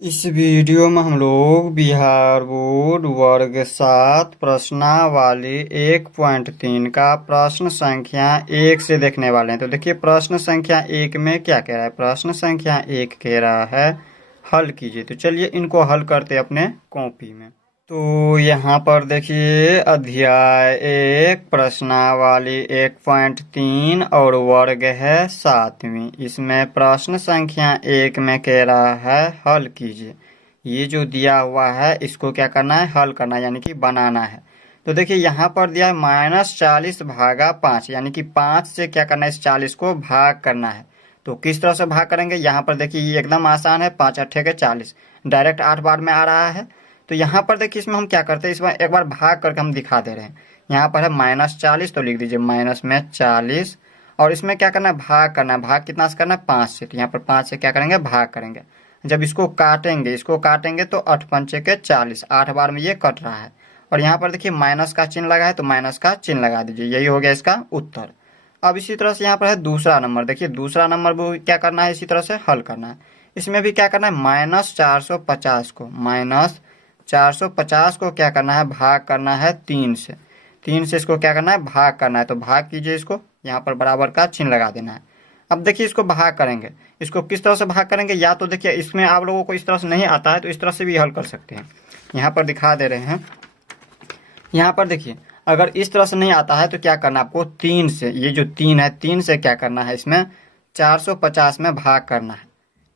इस वीडियो में हम लोग बिहार बोर्ड वर्ग 7 प्रश्नावली 1.3 का प्रश्न संख्या 1 से देखने वाले हैं। तो देखिए प्रश्न संख्या 1 में क्या कह रहा है। प्रश्न संख्या 1 कह रहा है हल कीजिए। तो चलिए इनको हल करते हैं अपने कॉपी में। तो यहाँ पर देखिए अध्याय 1 प्रश्नावली 1.3 और वर्ग है 7वीं। इसमें प्रश्न संख्या 1 में कह रहा है हल कीजिए। ये जो दिया हुआ है इसको क्या करना है, हल करना है, यानी कि बनाना है। तो देखिए यहाँ पर दिया है -40 भागा 5, यानी कि 5 से क्या करना है, इस 40 को भाग करना है। तो किस तरह से भाग करेंगे, यहाँ पर देखिए ये एकदम आसान है, 5 अट्ठे के 40 डायरेक्ट 8 बार में आ रहा है। तो यहाँ पर देखिए इसमें हम क्या करते हैं, इसमें एक बार भाग करके हम दिखा दे रहे हैं। यहाँ पर है -40, तो लिख दीजिए माइनस में 40। और इसमें क्या करना है, भाग करना है। भाग कितना से करना है, 5 से। तो यहाँ पर 5 से क्या करेंगे, भाग करेंगे। जब इसको काटेंगे तो 8 पंचे के 40, 8 बार में ये कट रहा है। और यहाँ पर देखिए माइनस का चिन्ह लगा है, तो माइनस का चिन्ह लगा दीजिए। यही हो गया इसका उत्तर। अब इसी तरह से यहाँ पर है दूसरा नंबर। देखिए दूसरा नंबर भी क्या करना है, इसी तरह से हल करना है। इसमें भी क्या करना है, -450 को क्या करना है, भाग करना है 3 से। 3 से इसको क्या करना है, भाग करना है। तो भाग कीजिए, इसको यहाँ पर बराबर का चिन्ह लगा देना है। अब देखिए इसको भाग करेंगे। इसको किस तरह से भाग करेंगे, या तो देखिए इसमें आप लोगों को इस तरह से नहीं आता है तो इस तरह से भी हल कर सकते हैं। यहाँ पर दिखा दे रहे हैं। यहाँ पर देखिए अगर इस तरह से नहीं आता है तो क्या करना है आपको, 3 से, ये जो 3 है, 3 से क्या करना है, इसमें 450 में भाग करना है।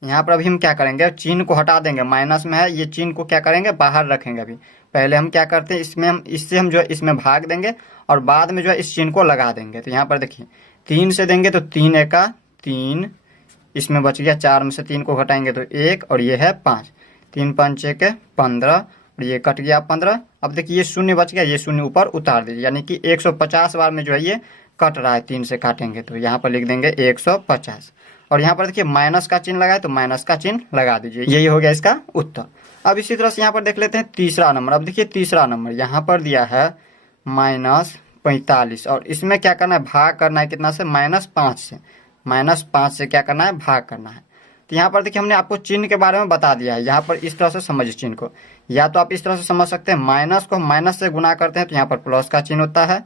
यहाँ पर अभी हम क्या करेंगे, चिन्ह को हटा देंगे। माइनस में है, ये चिन्ह को क्या करेंगे, बाहर रखेंगे। अभी पहले हम क्या करते हैं, इसमें हम इससे हम जो है इसमें भाग देंगे और बाद में जो है इस चिन्ह को लगा देंगे। तो यहाँ पर देखिए 3 से देंगे तो 3 एका 3, इसमें बच गया 4 में से 3 को घटाएंगे तो 1, और ये है 5, 3 पंचे के 15, और ये कट गया 15। अब देखिए ये शून्य बच गया, ये शून्य ऊपर उतार दीजिए, यानी कि 150 बार में जो है ये कट रहा है। 3 से काटेंगे तो यहाँ पर लिख देंगे 150। और यहाँ पर देखिए माइनस का चिन्ह लगाए तो माइनस का चिन्ह लगा दीजिए। यही हो गया इसका उत्तर। अब इसी तरह से यहाँ पर देख लेते हैं तीसरा नंबर। अब देखिए तीसरा नंबर यहाँ पर दिया है -45, और इसमें क्या करना है, भाग करना है कितना से, -5 से। -5 से क्या करना है, भाग करना है। तो यहाँ पर देखिए हमने आपको चिन्ह के बारे में बता दिया है। यहाँ पर इस तरह से समझिए चिन्ह को, या तो आप इस तरह से समझ सकते हैं, माइनस को माइनस से गुना करते हैं तो यहाँ पर प्लस का चिन्ह होता है।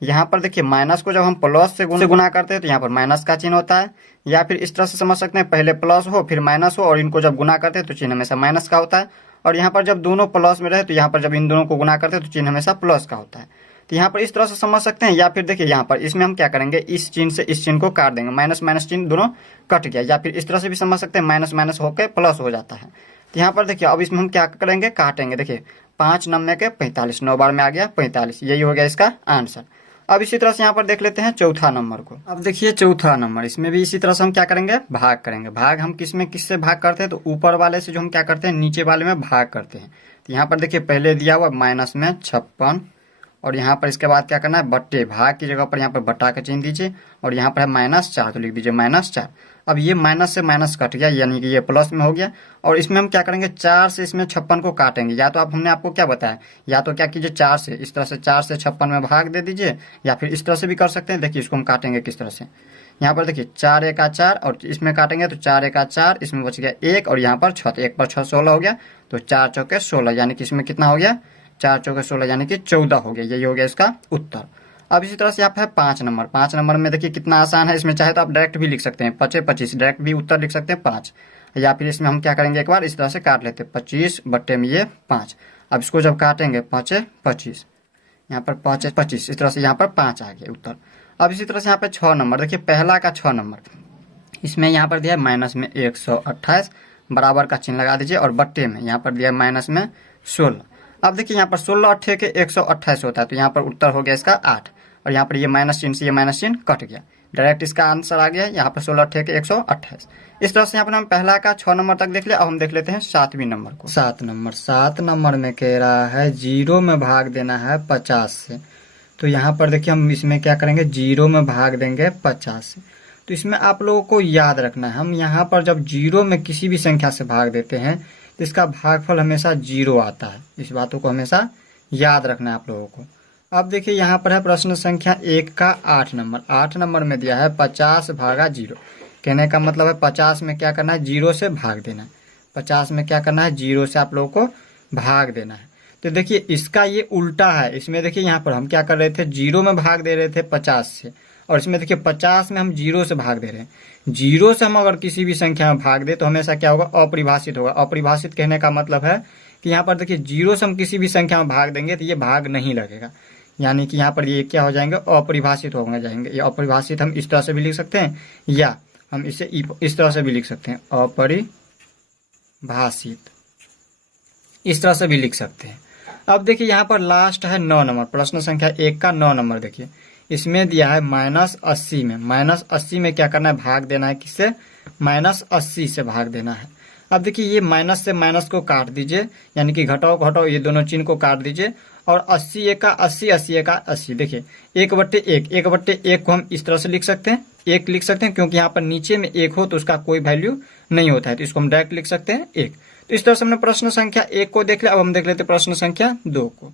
यहाँ पर देखिए माइनस को जब हम प्लस से गुना करते हैं तो यहाँ पर माइनस का चिन्ह होता है। या फिर इस तरह से समझ सकते हैं, पहले प्लस हो फिर माइनस हो, और इनको जब गुना करते हैं तो चिन्ह हमेशा माइनस का होता है। और यहाँ पर जब दोनों प्लस में रहे तो यहाँ पर जब इन दोनों को गुना करते हैं तो चिन्ह हमेशा प्लस का होता है। तो यहाँ पर इस तरह से समझ सकते हैं। या फिर देखिए यहाँ पर इसमें हम क्या करेंगे, इस चिन्ह से इस चिन्ह को काट देंगे, माइनस माइनस चिन्ह दोनों कट गया। या फिर इस तरह से भी समझ सकते हैं, माइनस माइनस होकर प्लस हो जाता है। तो यहाँ पर देखिए अब इसमें हम क्या करेंगे, काटेंगे। देखिए 5 9 के 45, 9 बार में आ गया 45। यही हो गया इसका आंसर। अब इसी तरह से यहाँ पर देख लेते हैं चौथा नंबर को। अब देखिए चौथा नंबर, इसमें भी इसी तरह से हम क्या करेंगे, भाग करेंगे। भाग हम किससे भाग करते हैं, तो ऊपर वाले से जो हम क्या करते हैं, नीचे वाले में भाग करते हैं। तो यहाँ पर देखिए पहले दिया हुआ माइनस में 56, और यहाँ पर इसके बाद क्या करना है, बट्टे, भाग की जगह पर यहाँ पर बट्टा का चिन्ह दीजिए। और यहाँ पर है -4, तो लिख दीजिए -4। अब ये माइनस से माइनस कट गया, यानी कि ये प्लस में हो गया। और इसमें हम क्या करेंगे, 4 से इसमें 56 को काटेंगे। या तो आप, हमने आपको क्या बताया, या तो क्या कीजिए 4 से, इस तरह से 4 से 56 में भाग दे दीजिए, या फिर इस तरह से भी कर सकते हैं। देखिए इसको हम काटेंगे किस तरह से, यहाँ पर देखिए 4 एका 4, और इसमें काटेंगे तो 4 एका 4, इसमें बच गया 1, और यहाँ पर 6, 1 पर 6 16 हो गया। तो 4 चौके 16, यानी कि इसमें कितना हो गया, 4 चौके 16, यानी कि 14 हो गया। यही हो गया इसका उत्तर। अब इसी तरह से यहाँ पे है 5 नंबर। 5 नंबर में देखिए कितना आसान है। इसमें चाहे तो आप डायरेक्ट भी लिख सकते हैं, 5 25, डायरेक्ट भी उत्तर लिख सकते हैं 5। या फिर इसमें हम क्या करेंगे, एक बार इस तरह से काट लेते हैं, 25 बट्टे में ये 5। अब इसको जब काटेंगे 5 25, यहाँ पर 5 25, इस तरह से यहाँ पर 5 आ गया उत्तर। अब इसी तरह से यहाँ पे 6 नंबर, देखिए पहला का 6 नंबर, इसमें यहाँ पर दिया है माइनस में 128, बराबर का चिन्ह लगा दीजिए। और बट्टे में यहाँ पर दिया है माइनस में 16। अब देखिए यहाँ पर 16 अट्ठे के 128 होता है, तो यहाँ पर उत्तर हो गया इसका 8। और यहाँ पर ये माइनस चिन्ह से ये माइनस चिन्ह कट गया, डायरेक्ट इसका आंसर आ गया यहाँ पर 16 अट्ठे के 128। इस तरह से यहाँ पर हम पहला का 6 नंबर तक देख लिया। अब हम देख लेते हैं 7वीं नंबर को। 7 नंबर में कह रहा है 0 में भाग देना है 50 से। तो यहाँ पर देखिए हम इसमें क्या करेंगे, 0 में भाग देंगे 50 से। तो इसमें आप लोगों को याद रखना है, हम यहाँ पर जब 0 में किसी भी संख्या से भाग देते हैं तो इसका भागफल हमेशा 0 आता है। इस बातों को हमेशा याद रखना है आप लोगों को। अब देखिए यहाँ पर है प्रश्न संख्या 1 का 8 नंबर। 8 नंबर में दिया है 50 भागा 0। कहने का मतलब है 50 में क्या करना है, 0 से भाग देना है। 50 में क्या करना है, 0 से आप लोगों को भाग देना है। तो देखिए इसका ये उल्टा है। इसमें देखिए यहाँ पर हम क्या कर रहे थे, 0 में भाग दे रहे थे 50 से, और इसमें देखिए 50 में हम 0 से भाग दे रहे हैं। 0 से हम अगर किसी भी संख्या में भाग दे तो हमेशा क्या होगा, अपरिभाषित होगा। अपरिभाषित कहने का मतलब है कि यहाँ पर देखिए 0 से हम किसी भी संख्या में भाग देंगे तो ये भाग नहीं लगेगा, यानी कि यहाँ पर ये क्या हो जाएंगे, अपरिभाषित हो जाएंगे। ये अपरिभाषित हम इस तरह से भी लिख सकते हैं, या हम इसे इस तरह से भी लिख सकते हैं, अपरिभाषित, इस तरह से भी लिख सकते हैं। अब देखिए यहाँ पर लास्ट है 9 नंबर, प्रश्न संख्या 1 का 9 नंबर। देखिए इसमें दिया है -80 में। -80 में क्या करना है, भाग देना है। किससे, -80 से भाग देना है। अब देखिए ये माइनस से माइनस को काट दीजिए, यानी कि घटाओ घटाओ ये दोनों चिन्ह को काट दीजिए, और 80 एक का 80, 80 एक का 80। देखिए 1/1, 1/1 को हम इस तरह से लिख सकते हैं, 1 लिख सकते हैं, क्योंकि यहाँ पर नीचे में 1 हो तो उसका कोई वैल्यू नहीं होता है, तो इसको हम डायरेक्ट लिख सकते हैं 1। तो इस तरह से हमने प्रश्न संख्या 1 को देख लिया। अब हम देख लेते हैं प्रश्न संख्या 2 को।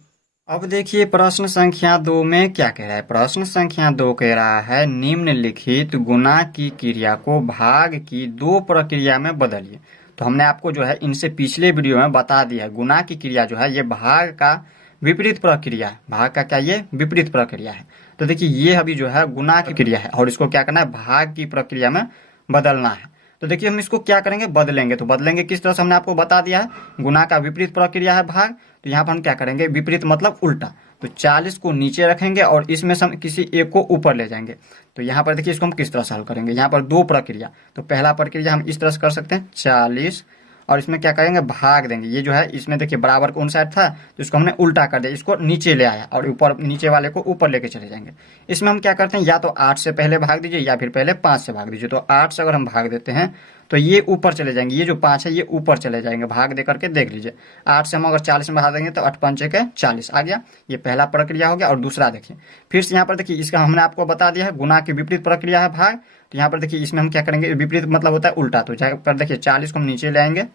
अब देखिए प्रश्न संख्या 2 में क्या कह रहा है। प्रश्न संख्या 2 कह रहा है, निम्नलिखित गुणा की क्रिया को भाग की 2 प्रक्रिया में बदलिए। तो हमने आपको जो है इनसे पिछले वीडियो में बता दिया है, गुणा की क्रिया जो है ये भाग का विपरीत प्रक्रिया है। भाग का क्या, ये विपरीत प्रक्रिया है। तो देखिए ये अभी जो है गुणा की क्रिया है, और इसको क्या करना है, भाग की प्रक्रिया में बदलना है। तो देखिए हम इसको क्या करेंगे, बदलेंगे। तो बदलेंगे किस तरह से, हमने आपको बता दिया है, गुणा का विपरीत प्रक्रिया है भाग। तो यहाँ पर हम क्या करेंगे, विपरीत मतलब उल्टा। तो 40 को नीचे रखेंगे और इसमें से हम किसी एक को ऊपर ले जाएंगे। तो यहाँ पर देखिए इसको हम किस तरह से हल करेंगे। यहाँ पर 2 प्रक्रिया, तो पहला प्रक्रिया हम इस तरह से कर सकते हैं, 40, और इसमें क्या करेंगे, भाग देंगे। ये जो है इसमें देखिए बराबर कौन साइड था, तो इसको हमने उल्टा कर दिया, इसको नीचे ले आया, और ऊपर नीचे वाले को ऊपर लेके चले जाएंगे। इसमें हम क्या करते हैं, या तो 8 से पहले भाग दीजिए या फिर पहले 5 से भाग दीजिए। तो 8 से अगर हम भाग देते हैं तो ये ऊपर चले जाएंगे, ये जो 5 है ये ऊपर चले जाएंगे। भाग दे करके देख लीजिए, 8 से हम अगर 40 में भाग देंगे तो 8 पंचे के 40 आ गया। ये पहला प्रक्रिया हो गया। और दूसरा देखिए, फिर से यहाँ पर देखिए इसका हमने आपको बता दिया है, गुणा की विपरीत प्रक्रिया है भाग। तो यहाँ पर देखिए इसमें हम क्या करेंगे, विपरीत मतलब होता है उल्टा। तो यहाँ पर देखिए 40 को हम नीचे ले आएंगे,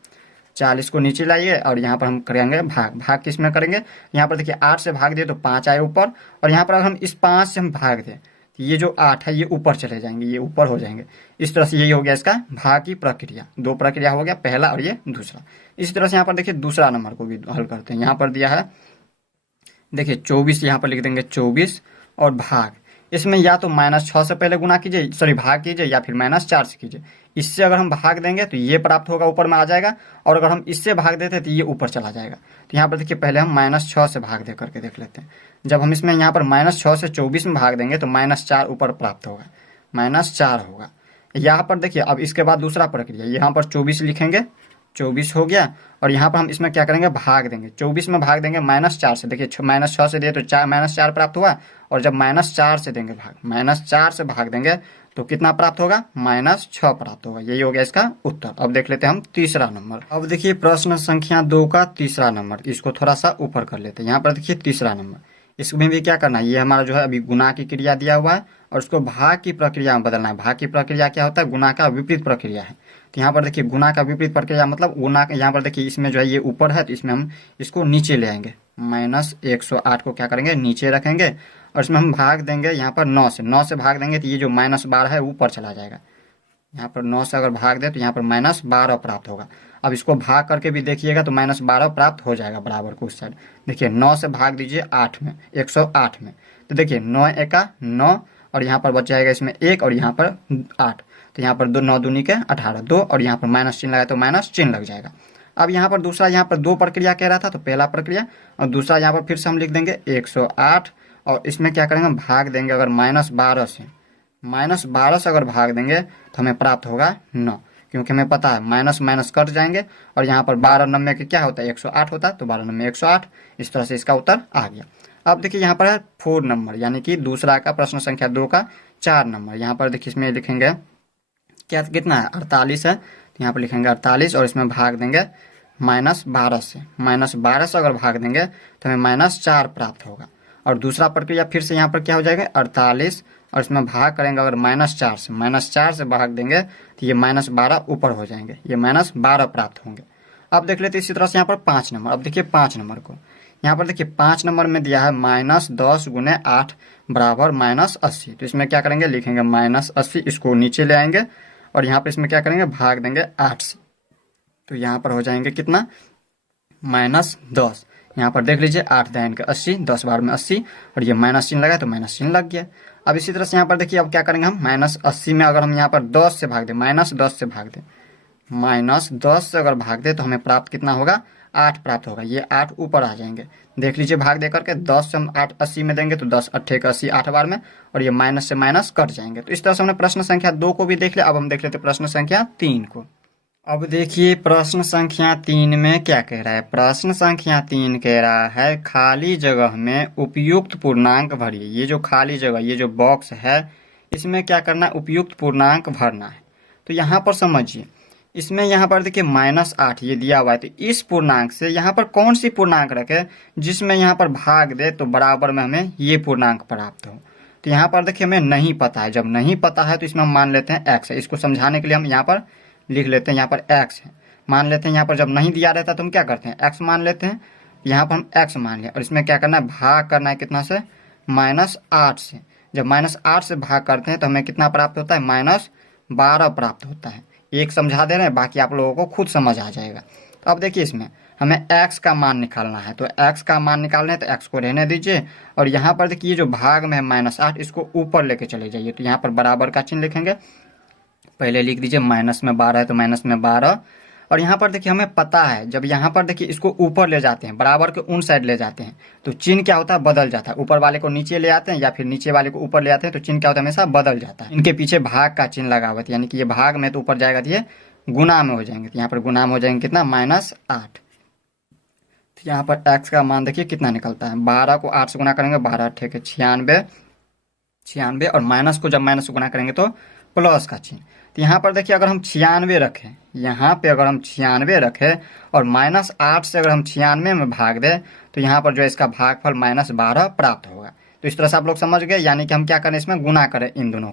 40 को नीचे लाइए, और यहाँ पर हम करेंगे भाग। भाग किस में करेंगे, यहाँ पर देखिए 8 से भाग दिए तो 5 आए ऊपर, और यहाँ पर अगर हम इस 5 से हम भाग दें तो ये जो 8 है ये ऊपर चले जाएंगे, ये ऊपर हो जाएंगे। इस तरह से यही हो गया इसका भाग की प्रक्रिया। 2 प्रक्रिया हो गया, पहला और ये दूसरा। इसी तरह से यहाँ पर देखिए दूसरा नंबर को भी हल करते हैं। यहाँ पर दिया है देखिए 24, यहाँ पर लिख देंगे 24, और भाग। इसमें या तो -6 से पहले गुणा कीजिए, सॉरी भाग कीजिए, या फिर -4 से कीजिए। इससे अगर हम भाग देंगे तो ये प्राप्त होगा, ऊपर में आ जाएगा, और अगर हम इससे भाग देते तो ये ऊपर चला जाएगा। तो यहाँ पर देखिए पहले हम -6 से भाग दे करके देख लेते हैं। जब हम इसमें यहाँ पर -6 से 24 में भाग देंगे तो -4 ऊपर प्राप्त होगा, -4 होगा। यहाँ पर देखिए अब इसके बाद दूसरा प्रक्रिया, यहाँ पर 24 लिखेंगे, 24 हो गया, और यहाँ पर हम इसमें क्या करेंगे, भाग देंगे। 24 में भाग देंगे -4 से। देखिए -6 से दिए तो -4 प्राप्त हुआ, और जब -4 से देंगे भाग, -4 से भाग देंगे तो कितना प्राप्त होगा, -6 प्राप्त होगा। यही हो गया इसका उत्तर। अब देख लेते हैं हम तीसरा नंबर। अब देखिए प्रश्न संख्या 2 का तीसरा नंबर, इसको थोड़ा सा ऊपर कर लेते हैं। यहाँ पर देखिए तीसरा नंबर, इसमें भी क्या करना है, ये हमारा जो है अभी गुणा की क्रिया दिया हुआ है, और उसको भाग की प्रक्रिया में बदलना है। भाग की प्रक्रिया क्या होता है, गुणा का विपरीत प्रक्रिया है। तो यहाँ पर देखिए गुणा का विपरीत प्रक्रिया मतलब गुणा, यहाँ पर देखिए इसमें जो है ये ऊपर है, तो इसमें हम इसको नीचे ले आएंगे। -108 को क्या करेंगे, नीचे रखेंगे, और इसमें हम भाग देंगे यहाँ पर 9 से भाग देंगे तो ये जो -12 है ऊपर चला जाएगा। यहाँ पर 9 से अगर भाग दे तो यहाँ पर -12 प्राप्त होगा। अब इसको भाग करके भी देखिएगा तो -12 प्राप्त हो जाएगा बराबर को उस साइड। देखिए 9 से भाग दीजिए 8 में, 108 में, तो देखिए 9 एका 9, और यहाँ पर बच जाएगा इसमें 1, और यहाँ पर 8। तो यहाँ पर 9 दूनी के 18, 2, और यहाँ पर माइनस चिन्ह लगाए तो माइनस चिन्ह लग जाएगा। अब यहाँ पर दूसरा, यहाँ पर 2 प्रक्रिया कह रहा था, तो पहला प्रक्रिया, और दूसरा यहाँ पर फिर से हम लिख देंगे 108, और इसमें क्या करेंगे, भाग देंगे अगर -12 से, -12 से अगर भाग देंगे तो हमें प्राप्त होगा 9, क्योंकि हमें पता है माइनस माइनस कट जाएंगे, और यहाँ पर 12 नंबर के क्या होता है, 108 होता है, तो 12 नंबर 108। इस तरह से इसका उत्तर आ गया। अब देखिए यहाँ पर है 4 नंबर, यानी कि दूसरा का प्रश्न संख्या 2 का 4 नंबर। यहाँ पर देखिए इसमें लिखेंगे क्या, कितना है, 48 है, तो यहाँ पर लिखेंगे 48, और इसमें भाग देंगे -12 से। -12 से अगर भाग देंगे तो हमें -4 प्राप्त होगा। और दूसरा प्रक्रिया फिर से यहाँ पर क्या हो जाएगा, 48, और इसमें भाग करेंगे अगर -4 से भाग देंगे तो ये -12 ऊपर हो जाएंगे, ये -12 प्राप्त होंगे। अब देख लेते इसी तरह से यहाँ पर 5 नंबर। अब देखिए 5 नंबर को, यहाँ पर देखिए 5 नंबर में दिया है -10 × 8 बराबर -80। तो इसमें क्या करेंगे, लिखेंगे -80, इसको नीचे ले आएंगे, और यहाँ पर इसमें क्या करेंगे, भाग देंगे 8 से। तो यहाँ पर हो जाएंगे कितना, -10। यहाँ पर देख लीजिए 8 दाइन के 80, 10 बार में 80, और ये माइनस चिन्ह लगा तो माइनस चिन्ह लग गया। अब इसी तरह से यहाँ पर देखिए अब क्या करेंगे हम, -80 में अगर हम यहाँ पर 10 से भाग दें, -10 से भाग दें, -10 से अगर भाग दे तो हमें प्राप्त कितना होगा, 8 प्राप्त होगा। ये 8 ऊपर आ जाएंगे, देख लीजिए भाग दे करके 10 से हम 8 80 में देंगे तो 10 8 के 80 8 बार में, और ये माइनस से माइनस कट जाएंगे। तो इस तरह से हमने प्रश्न संख्या 2 को भी देख लिया। अब हम देख लेते प्रश्न संख्या 3 को। अब देखिए प्रश्न संख्या 3 में क्या कह रहा है। प्रश्न संख्या 3 कह रहा है खाली जगह में उपयुक्त पूर्णांक भरिए। ये जो खाली जगह, ये जो बॉक्स है, इसमें क्या करना है, उपयुक्त पूर्णांक भरना है। तो यहाँ पर समझिए, इसमें यहाँ पर देखिए -8 ये दिया हुआ है, तो इस पूर्णांक से यहाँ पर कौन सी पूर्णांक रखे जिसमें यहाँ पर भाग दे तो बराबर में हमें ये पूर्णांक प्राप्त हो। तो यहाँ पर देखिए हमें नहीं पता है, जब नहीं पता है तो इसमें हम मान लेते हैं x है। इसको समझाने के लिए हम यहाँ पर लिख लेते हैं, यहाँ पर x है, मान लेते हैं। यहाँ पर जब नहीं दिया रहता तो हम क्या करते हैं, x मान लेते हैं। यहाँ पर हम x मान लिया, और इसमें क्या करना है, भाग करना है कितना से, -8 से। जब -8 से भाग करते हैं तो हमें कितना प्राप्त होता है, -12 प्राप्त होता है। एक समझा दे रहे हैं, बाकी आप लोगों को खुद समझ आ जाएगा। तो अब देखिए इसमें हमें x का मान निकालना है, तो x का मान निकालना है तो x को रहने दीजिए, और यहाँ पर देखिए ये जो भाग में है -8, इसको ऊपर लेके चले जाइए। तो यहाँ पर बराबर का चिन्ह लिखेंगे, पहले लिख दीजिए -12 है तो -12, और यहाँ पर देखिए हमें पता है जब यहाँ पर देखिए इसको ऊपर ले जाते हैं, बराबर के उन साइड ले जाते हैं, तो चिन्ह क्या होता है, बदल जाता है। ऊपर वाले को नीचे ले आते हैं या फिर नीचे वाले को ऊपर ले आते हैं, तो चिन्ह क्या होता है, हमेशा बदल जाता है। इनके पीछे भाग का चिन्ह लगा हुआ है, यानी कि ये भाग में तो ऊपर जाएगा तो ये गुना में हो जाएंगे। तो यहाँ पर गुना में हो जाएंगे कितना, -8। तो यहाँ पर x का मान देखिए कितना निकलता है, 12 को 8 से गुना करेंगे, 12 8 के 96, और माइनस को जब माइनस से गुना करेंगे तो प्लस का चिन्ह। तो यहाँ पर देखिए अगर हम 96 रखें, यहाँ पे अगर हम 96 रखें और -8 से अगर हम 96 में भाग दें तो यहाँ पर जो है इसका भागफल -12 प्राप्त होगा। तो इस तरह से आप लोग समझ गए, यानी कि हम क्या करें, इसमें गुना करें इन दोनों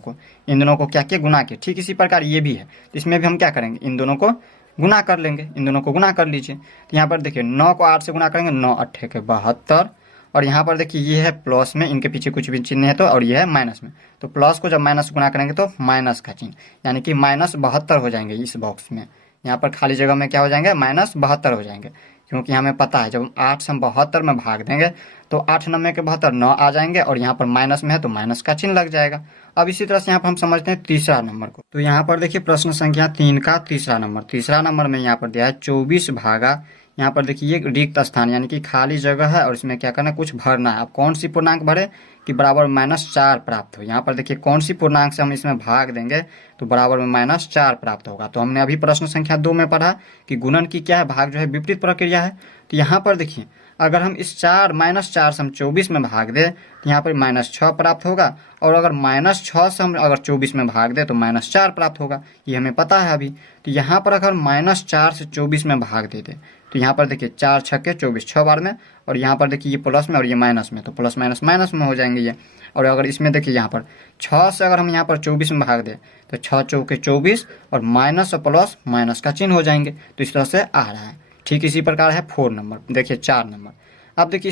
को क्या किए, गुना किए। ठीक इसी प्रकार ये भी है, तो इसमें भी हम क्या करेंगे, इन दोनों को गुना कर लेंगे, इन दोनों को गुना कर लीजिए। तो यहाँ पर देखिए 9 को 8 से गुना करेंगे, 9 8 के 72, और यहाँ पर देखिए ये है प्लस में, इनके पीछे कुछ भी चिन्ह है तो, और ये है माइनस में, तो प्लस को जब माइनस गुना करेंगे तो माइनस का चिन्ह, यानी कि -72 हो जाएंगे इस बॉक्स में। यहाँ पर खाली जगह में क्या हो जाएंगे, -72 हो जाएंगे, क्योंकि हमें पता है जब हम 8 से हम 72 में भाग देंगे तो 8 9 के 72 9 आ जाएंगे, और यहाँ पर माइनस में है तो माइनस का चिन्ह लग जाएगा। अब इसी तरह से यहाँ पर हम समझते हैं तीसरा नंबर को। तो यहाँ पर देखिए प्रश्न संख्या 3 का तीसरा नंबर में यहाँ पर दिया है 24 भागा, यहाँ पर देखिए ये रिक्त स्थान यानी कि खाली जगह है, और इसमें क्या करना है, कुछ भरना है। अब कौन सी पूर्णांक भरे कि बराबर -4 प्राप्त हो। यहाँ पर देखिए कौन सी पूर्णांक से हम इसमें भाग देंगे तो बराबर में -4 प्राप्त होगा। तो हमने अभी प्रश्न संख्या 2 में पढ़ा कि गुणन की क्या है, भाग जो है विपरीत प्रक्रिया है। तो यहाँ पर देखिए अगर हम इस -4 से हम 24 में भाग दें तो यहाँ पर -6 प्राप्त होगा, और अगर -6 से हम अगर 24 में भाग दें तो -4 प्राप्त होगा, ये हमें पता है अभी। तो यहाँ पर अगर -4 से 24 में भाग देते तो यहाँ पर देखिए 4 6 24 6 बार में, और यहाँ पर देखिए ये प्लस में और ये माइनस में, तो प्लस माइनस माइनस में हो जाएंगे ये। और अगर इसमें देखिए यहाँ पर 6 से अगर हम यहाँ पर 24 में भाग दें तो 6 चौके 24, और माइनस और प्लस माइनस का चिन्ह हो जाएंगे। तो इस तरह से आ रहा है। ठीक इसी प्रकार है 4 नंबर, देखिए 4 नंबर। अब देखिए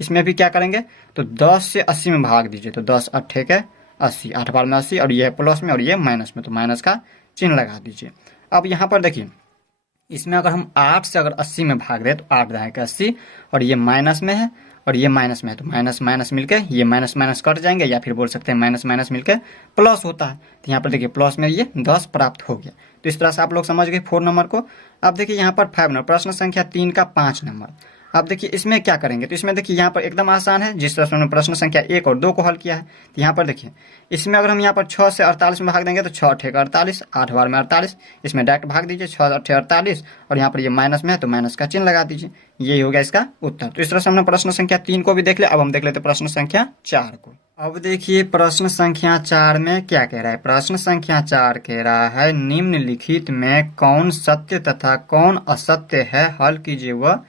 इसमें भी क्या करेंगे, तो 10 से 80 में भाग दीजिए, तो 10 8 के 80, 8 बार में 80, और ये है प्लस में और ये माइनस में, तो माइनस का चिन्ह लगा दीजिए। अब यहाँ पर देखिए इसमें अगर हम 8 से अगर 80 में भाग दें तो 8 दाएं के 80, और ये माइनस में है और ये माइनस में है, तो माइनस माइनस मिलके ये माइनस माइनस कट जाएंगे, या फिर बोल सकते हैं माइनस माइनस मिलके प्लस होता है। तो यहाँ पर देखिए प्लस में ये 10 प्राप्त हो गया। तो इस तरह से आप लोग समझ गए 4 नंबर को। अब देखिए यहाँ पर 5 नंबर, प्रश्न संख्या 3 का 5 नंबर। अब देखिए इसमें क्या करेंगे, तो इसमें देखिए यहाँ पर एकदम आसान है, जिस तरह से हमने प्रश्न संख्या 1 और 2 को हल किया है। तो यहाँ पर देखिए इसमें अगर हम यहाँ पर 6 से 48 में भाग देंगे तो 6 8 48, 8 बार में 48, इसमें डायरेक्ट भाग दीजिए, 6 8 48, और यहाँ पर ये माइनस में है तो माइनस का चिन्ह लगा दीजिए। यही हो गया इसका उत्तर। तो इस तरह से हमने प्रश्न संख्या 3 को भी देख लिया। अब हम देख लेते प्रश्न संख्या 4 को। अब देखिए प्रश्न संख्या 4 में क्या कह रहा है। प्रश्न संख्या 4 कह रहा है निम्नलिखित में कौन सत्य तथा कौन असत्य है, हल कीजिए वह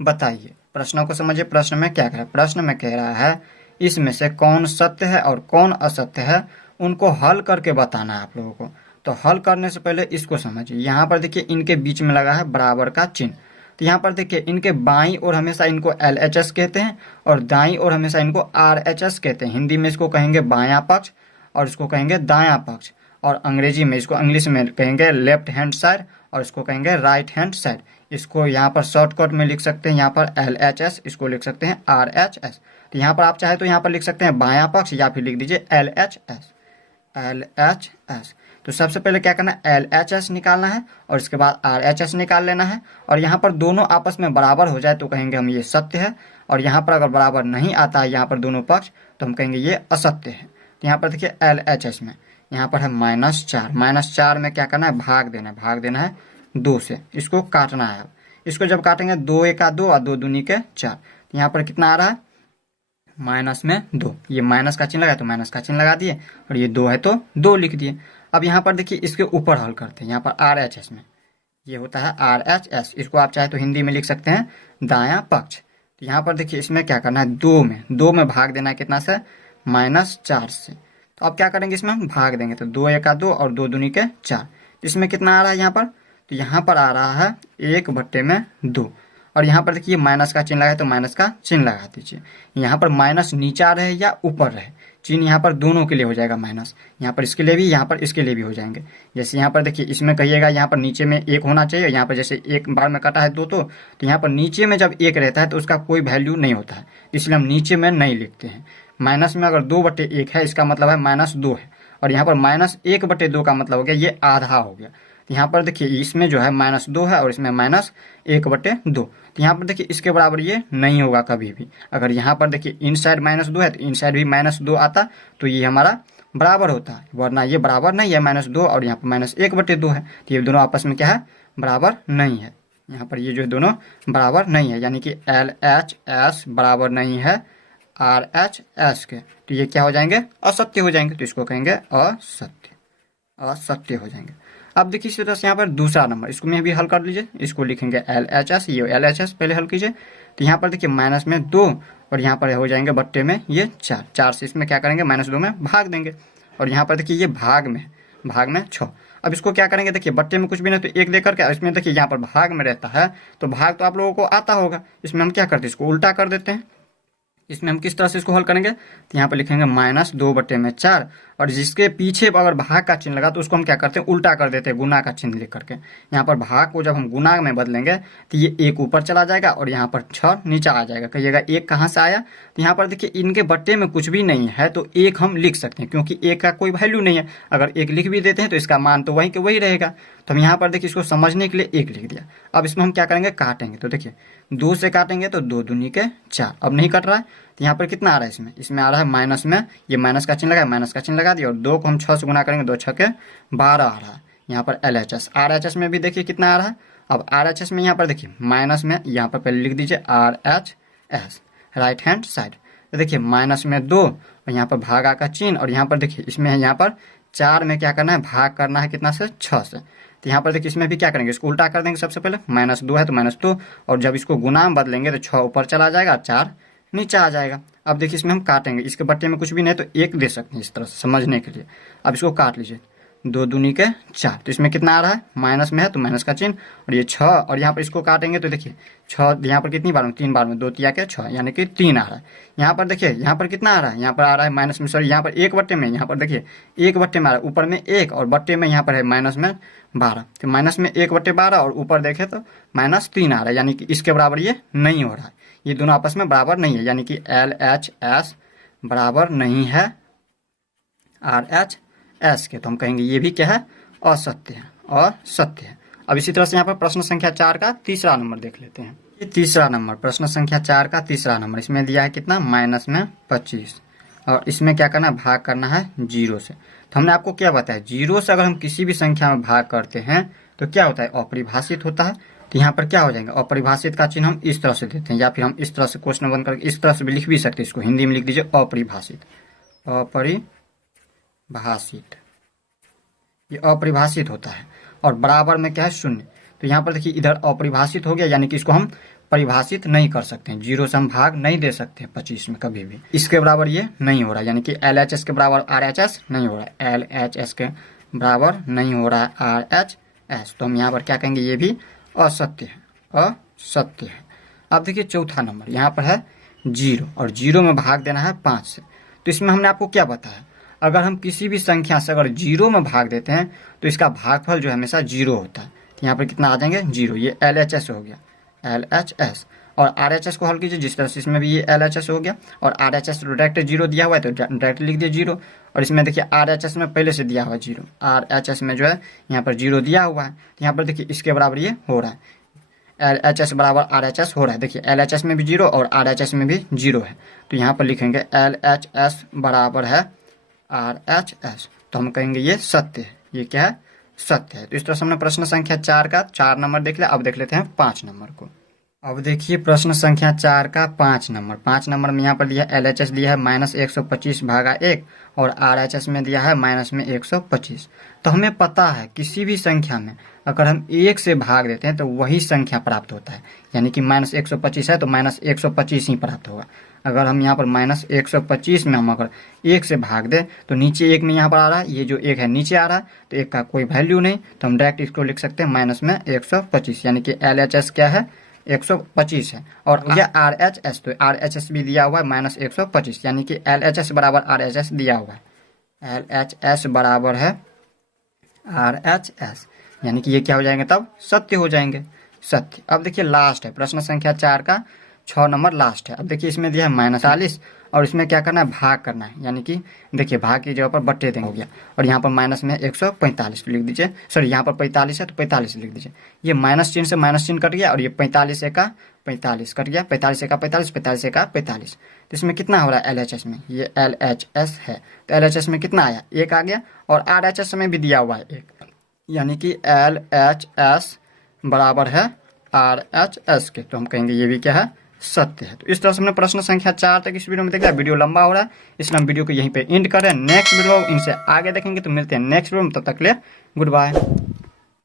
बताइए। प्रश्नों को समझिए, प्रश्न में क्या कह रहा है। प्रश्न में कह रहा है इसमें से कौन सत्य है और कौन असत्य है, उनको हल करके बताना है आप लोगों को। तो हल करने से पहले इसको समझिए। यहाँ पर देखिए इनके बीच में लगा है बराबर का चिन्ह। तो यहाँ पर देखिए इनके बाईं ओर हमेशा इनको LHS कहते हैं, और दाईं ओर हमेशा इनको RHS कहते हैं। हिंदी में इसको कहेंगे बायां पक्ष और इसको कहेंगे दायां पक्ष, और अंग्रेजी में इसको इंग्लिश में कहेंगे लेफ्ट हैंड साइड और इसको कहेंगे राइट हैंड साइड। इसको यहाँ पर शॉर्टकट में लिख सकते हैं, यहाँ पर LHS, इसको लिख सकते हैं RHS। तो यहाँ पर आप चाहे तो यहाँ पर लिख सकते हैं बायां पक्ष, या फिर लिख दीजिए LHS, LHS। तो सबसे पहले क्या करना है, LHS निकालना है और इसके बाद RHS निकाल लेना है। और यहाँ पर दोनों आपस में बराबर हो जाए तो कहेंगे हम ये सत्य है, और यहाँ पर अगर बराबर नहीं आता है यहाँ पर दोनों पक्ष तो हम कहेंगे ये असत्य है। तो यहाँ पर देखिए LHS में यहाँ पर है -4, -4 में क्या करना है, भाग देना है, भाग देना है 2 से, इसको काटना है। इसको जब काटेंगे 2 1 2 और 2 दूनी के 4, तो यहाँ पर कितना आ रहा है, माइनस में 2, ये माइनस का चिन्ह लगा तो माइनस का चिन्ह लगा दिए, और ये 2 है तो 2 लिख दिए। अब यहाँ पर देखिए इसके ऊपर हल करते हैं, यहाँ पर RHS में ये होता है RHS, इसको आप चाहे तो हिंदी में लिख सकते हैं दायां पक्ष। तो यहाँ पर देखिए इसमें क्या करना है, 2 में भाग देना है कितना से, -4 से। तो अब क्या करेंगे, इसमें हम भाग देंगे, तो 2 1 2 और 2 दूनी के 4। इसमें कितना आ रहा है यहाँ पर, तो यहाँ पर आ रहा है 1/2, और यहाँ पर देखिए माइनस का चिन्ह लगा है तो माइनस का चिन्ह लगा दीजिए। यहाँ पर माइनस नीचा रहे या ऊपर रहे, चिन्ह यहाँ पर दोनों के लिए हो जाएगा माइनस, यहाँ पर इसके लिए भी, यहाँ पर इसके लिए भी हो जाएंगे। जैसे यहाँ पर देखिए इसमें कहिएगा यहाँ पर नीचे में 1 होना चाहिए, यहाँ पर जैसे एक बार में कटा है 2 तो यहाँ पर नीचे में जब 1 रहता है तो उसका कोई वैल्यू नहीं होता है, इसलिए हम नीचे में नहीं लिखते हैं। माइनस में अगर 2/1 है इसका मतलब है -2 है, और यहाँ पर -1/2 का मतलब हो गया ये आधा हो गया। तो यहाँ पर देखिए इसमें जो है -2 है और इसमें -1/2, तो यहाँ पर देखिए इसके बराबर ये नहीं होगा कभी भी। अगर यहाँ पर देखिए इन साइड -2 है तो इन साइड भी -2 आता तो ये हमारा बराबर होता है, वरना ये बराबर नहीं है, -2 और यहाँ पर -1/2 है, तो ये दोनों आपस में क्या है, बराबर नहीं है। यहाँ पर ये जो दोनों बराबर नहीं है, यानी कि LHS बराबर नहीं है RHS के, तो ये क्या हो जाएंगे, असत्य हो जाएंगे। तो इसको कहेंगे असत्य, असत्य हो जाएंगे। अब देखिए इसी तरह से यहाँ पर दूसरा नंबर, इसको में भी हल कर लीजिए, इसको लिखेंगे LHS, ये LHS पहले हल कीजिए। तो यहाँ पर देखिए माइनस में 2 और यहाँ पर हो जाएंगे बट्टे में ये 4 से इसमें क्या करेंगे, -2 में भाग देंगे, और यहाँ पर देखिए ये भाग में 6। अब इसको क्या करेंगे, देखिए बट्टे में कुछ भी नहीं तो 1 दे करके, इसमें देखिए यहाँ पर भाग में रहता है तो भाग तो आप लोगों को आता होगा, इसमें हम क्या करते हैं, इसको उल्टा कर देते हैं। इसमें हम किस तरह से इसको हल करेंगे, तो यहाँ पर लिखेंगे -2/4, और जिसके पीछे अगर भाग का चिन्ह लगा तो उसको हम क्या करते हैं, उल्टा कर देते हैं, गुना का चिन्ह लिख करके। यहाँ पर भाग को जब हम गुना में बदलेंगे तो ये 1 ऊपर चला जाएगा और यहाँ पर 6 नीचा आ जाएगा। कहिएगा 1 कहाँ से आया, तो यहाँ पर देखिए इनके बट्टे में कुछ भी नहीं है तो 1 हम लिख सकते हैं, क्योंकि 1 का कोई वैल्यू नहीं है। अगर 1 लिख भी देते हैं तो इसका मान तो वही के वही रहेगा। तो हम यहाँ पर देखिए इसको समझने के लिए 1 लिख दिया। अब इसमें हम क्या करेंगे, काटेंगे, तो देखिए 2 से काटेंगे तो 2 दूनी के 4, अब नहीं कट रहा है, तो यहाँ पर कितना आ रहा है, इसमें आ रहा है माइनस में, ये माइनस का चिन्ह लगा, माइनस का चिन्ह लगा दिया, और 2 को हम 6 से गुना करेंगे, 2 6 के 12 आ रहा है। यहाँ पर LHS, RHS में भी देखिए कितना आ रहा है। अब RHS में यहाँ पर देखिए माइनस में, यहाँ पर पहले लिख दीजिए RHS, राइट हैंड साइड। तो देखिए माइनस में 2 और यहाँ पर भागा का चिन्ह, और यहाँ पर देखिए इसमें है, यहाँ पर 4 में क्या करना है, भाग करना है कितना से, 6 से। तो यहाँ पर देखिए इसमें भी क्या करेंगे, इसको उल्टा कर देंगे। सबसे पहले -2 है तो -2, और जब इसको गुना में बदलेंगे तो 6 ऊपर चला जाएगा, 4 नीचा आ जाएगा। अब देखिए इसमें हम काटेंगे, इसके बट्टे में कुछ भी नहीं तो 1 दे सकते हैं इस तरह से समझने के लिए। अब इसको काट लीजिए, 2 दूनी के 4, तो इसमें कितना आ रहा है, माइनस में है तो माइनस का चिन्ह, और ये 6, और यहाँ पर इसको काटेंगे तो देखिए 6 यहाँ पर कितनी बार में, 3 बार में, 2 तिया के 6, यानी कि 3 आ रहा है। यहाँ पर देखिए यहाँ पर कितना आ रहा है, यहाँ पर आ रहा है माइनस में, सॉरी यहाँ पर 1 बट्टे में, यहाँ पर देखिए 1 बट्टे में आ रहा है, ऊपर में 1 और बट्टे में यहाँ पर है माइनस में 12, तो माइनस में 1/12 और ऊपर देखे तो -3 आ रहा है, यानी कि इसके बराबर ये नहीं हो रहा है, ये दोनों आपस में बराबर नहीं है, यानी कि LHS बराबर नहीं है RHS के। तो हम कहेंगे ये भी क्या है, असत्य है, असत्य है। अब इसी तरह से यहाँ पर प्रश्न संख्या 4 का तीसरा नंबर देख लेते हैं। ये तीसरा नंबर, प्रश्न संख्या 4 का तीसरा नंबर, इसमें दिया है कितना, -25, और इसमें क्या करना है, भाग करना है 0 से। तो हमने आपको क्या बताया, 0 से अगर हम किसी भी संख्या में भाग करते हैं तो क्या होता है, अपरिभाषित होता है। तो यहाँ पर क्या हो जाएगा, अपरिभाषित का चिन्ह हम इस तरह से देते हैं, या फिर हम इस तरह से क्वेश्चन बन करके इस तरह से भी लिख भी सकते हैं, इसको हिंदी में लिख दीजिए अपरिभाषित, अपरिभाषित, ये अपरिभाषित होता है, और बराबर में क्या है, 0। तो यहाँ पर देखिए इधर अपरिभाषित हो गया, यानी कि इसको हम परिभाषित नहीं कर सकते हैं, 0 से हम भाग नहीं दे सकते 25 में कभी भी, इसके बराबर ये नहीं हो रहा है, यानी कि LHS के बराबर RHS नहीं हो रहा है, LHS के बराबर नहीं हो रहा है RHS। तो हम यहाँ पर क्या कहेंगे, ये भी असत्य है, असत्य है। अब देखिए चौथा नंबर, यहाँ पर है 0 और 0 में भाग देना है 5 से। तो इसमें हमने आपको क्या बताया, अगर हम किसी भी संख्या से अगर 0 में भाग देते हैं तो इसका भागफल जो हमेशा 0 होता है। तो यहाँ पर कितना आ जाएंगे 0, ये LHS हो गया LHS। और RHS को हल कीजिए जिस तरह से इसमें भी ये LHS हो गया, और RHS डायरेक्ट 0 दिया हुआ है तो डायरेक्ट लिख दिए 0, और इसमें देखिए RHS में पहले से दिया हुआ है 0, RHS में जो है यहाँ पर 0 दिया हुआ है, तो यहाँ पर देखिए इसके बराबर ये हो रहा है, LHS बराबर RHS हो रहा है। देखिए LHS में भी 0 और RHS में भी 0 है, तो यहाँ पर लिखेंगे LHS बराबर है RHS, तो हम कहेंगे ये सत्य है, ये क्या है, सत्य है। तो इस तरह से हमने प्रश्न संख्या 4 का 4 नंबर देख लिया। अब देख लेते हैं 5 नंबर को। अब देखिए प्रश्न संख्या 4 का 5 नंबर। 5 नंबर में यहाँ पर दिया LHS दिया है -125/1 और RHS में दिया है -125। तो हमें पता है किसी भी संख्या में अगर हम 1 से भाग देते हैं तो वही संख्या प्राप्त होता है, यानी कि -125 है तो -125 ही प्राप्त होगा। अगर हम यहाँ पर -125 में हम अगर 1 से भाग दें तो नीचे 1 में यहाँ पर आ रहा है, ये जो 1 है नीचे आ रहा है, तो 1 का कोई वैल्यू नहीं, तो हम डायरेक्ट इसको लिख सकते हैं माइनस में 125, यानी कि LHS क्या है 125 है। और यह RHS, तो RHS भी दिया हुआ है -125, यानी कि LHS बराबर RHS दिया हुआ है, LHS बराबर है RHS, यानी कि ये क्या हो जाएंगे तब सत्य हो जाएंगे, सत्य। अब देखिए लास्ट है प्रश्न संख्या 4 का 6 नंबर लास्ट है। अब देखिए इसमें दिया है -40 और इसमें क्या करना है भाग करना है, यानी कि देखिए भाग की जगह पर बट्टे देंगे हो गया, और यहाँ पर माइनस में 145 लिख दीजिए, सॉरी यहाँ पर 45 है तो 45 लिख दीजिए। ये माइनस चिन्ह से माइनस चिन्ह कट गया और ये 45 एका 45 कट गया, 45 एका 45, 45 एका 45। तो इसमें कितना हो रहा है LHS में, ये LHS है तो LHS में कितना आया 1 आ गया, और RHS में भी दिया हुआ है 1, यानी कि LHS बराबर है RHS के, तो हम कहेंगे ये भी क्या है सत्य है। तो इस तरह से हमने प्रश्न संख्या 4 तक इस वीडियो में देखा। वीडियो लंबा हो रहा है इसलिए हम वीडियो को यहीं पे एंड कर रहे हैं। नेक्स्ट वीडियो इनसे आगे देखेंगे, तो मिलते हैं नेक्स्ट वीडियो में, तब तक के लिए गुड बाय।